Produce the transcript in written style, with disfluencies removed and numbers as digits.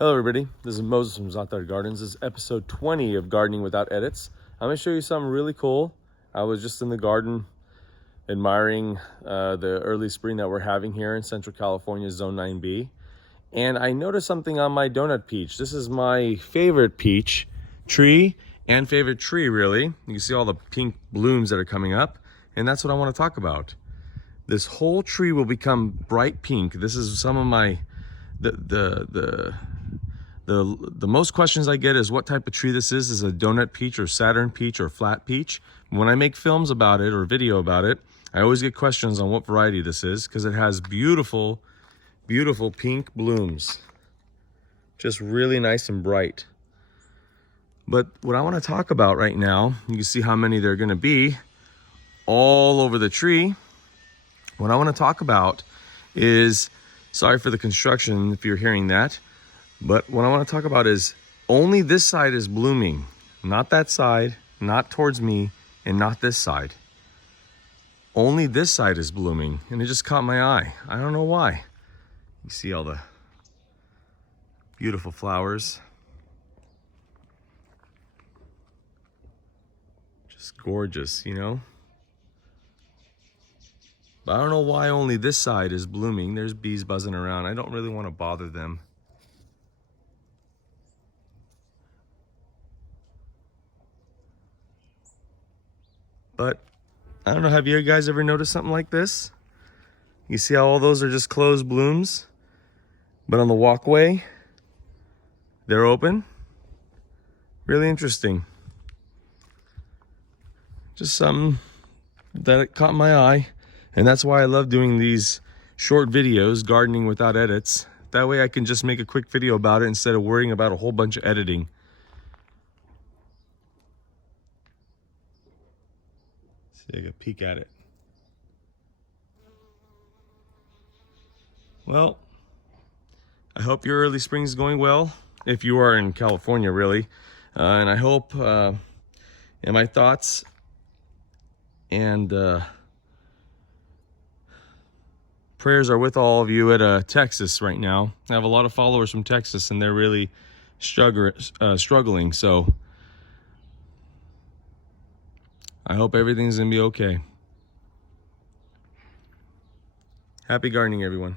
Hello everybody, this is Moses from ZAATARGARDENS. Gardens. This is episode 20 of Gardening Without Edits. I'm going to show you something really cool. I was just in the garden admiring the early spring that we're having here in Central California, Zone 9B. And I noticed something on my donut peach. This is my favorite peach tree and favorite tree really. You can see all the pink blooms that are coming up, and that's what I want to talk about. This whole tree will become bright pink. This is some of my the most questions I get is what type of tree this is a donut peach or Saturn peach or flat peach. When I make films about it or video about it, I always get questions on what variety this is because it has beautiful, beautiful pink blooms. Just really nice and bright. But what I want to talk about right now, you can see how many there are going to be all over the tree. What I want to talk about is, sorry for the construction if you're hearing that, but what I want to talk about is only this side is blooming, not that side, not towards me, and not this side. Only this side is blooming, and it just caught my eye. I don't know why. You see all the beautiful flowers. Just gorgeous, you know? But I don't know why only this side is blooming. There's bees buzzing around. I don't really want to bother them. But I don't know, have you guys ever noticed something like this? You see how all those are just closed blooms? But on the walkway, they're open? Really interesting. Just something that caught my eye. And that's why I love doing these short videos, gardening without edits. That way I can just make a quick video about it instead of worrying about a whole bunch of editing. Take a peek at it. Well, I hope your early spring is going well, if you are in California, really. And I hope, and my thoughts and prayers are with all of you at Texas right now. I have a lot of followers from Texas, and they're really struggling. So I hope everything's gonna be okay. Happy gardening, everyone.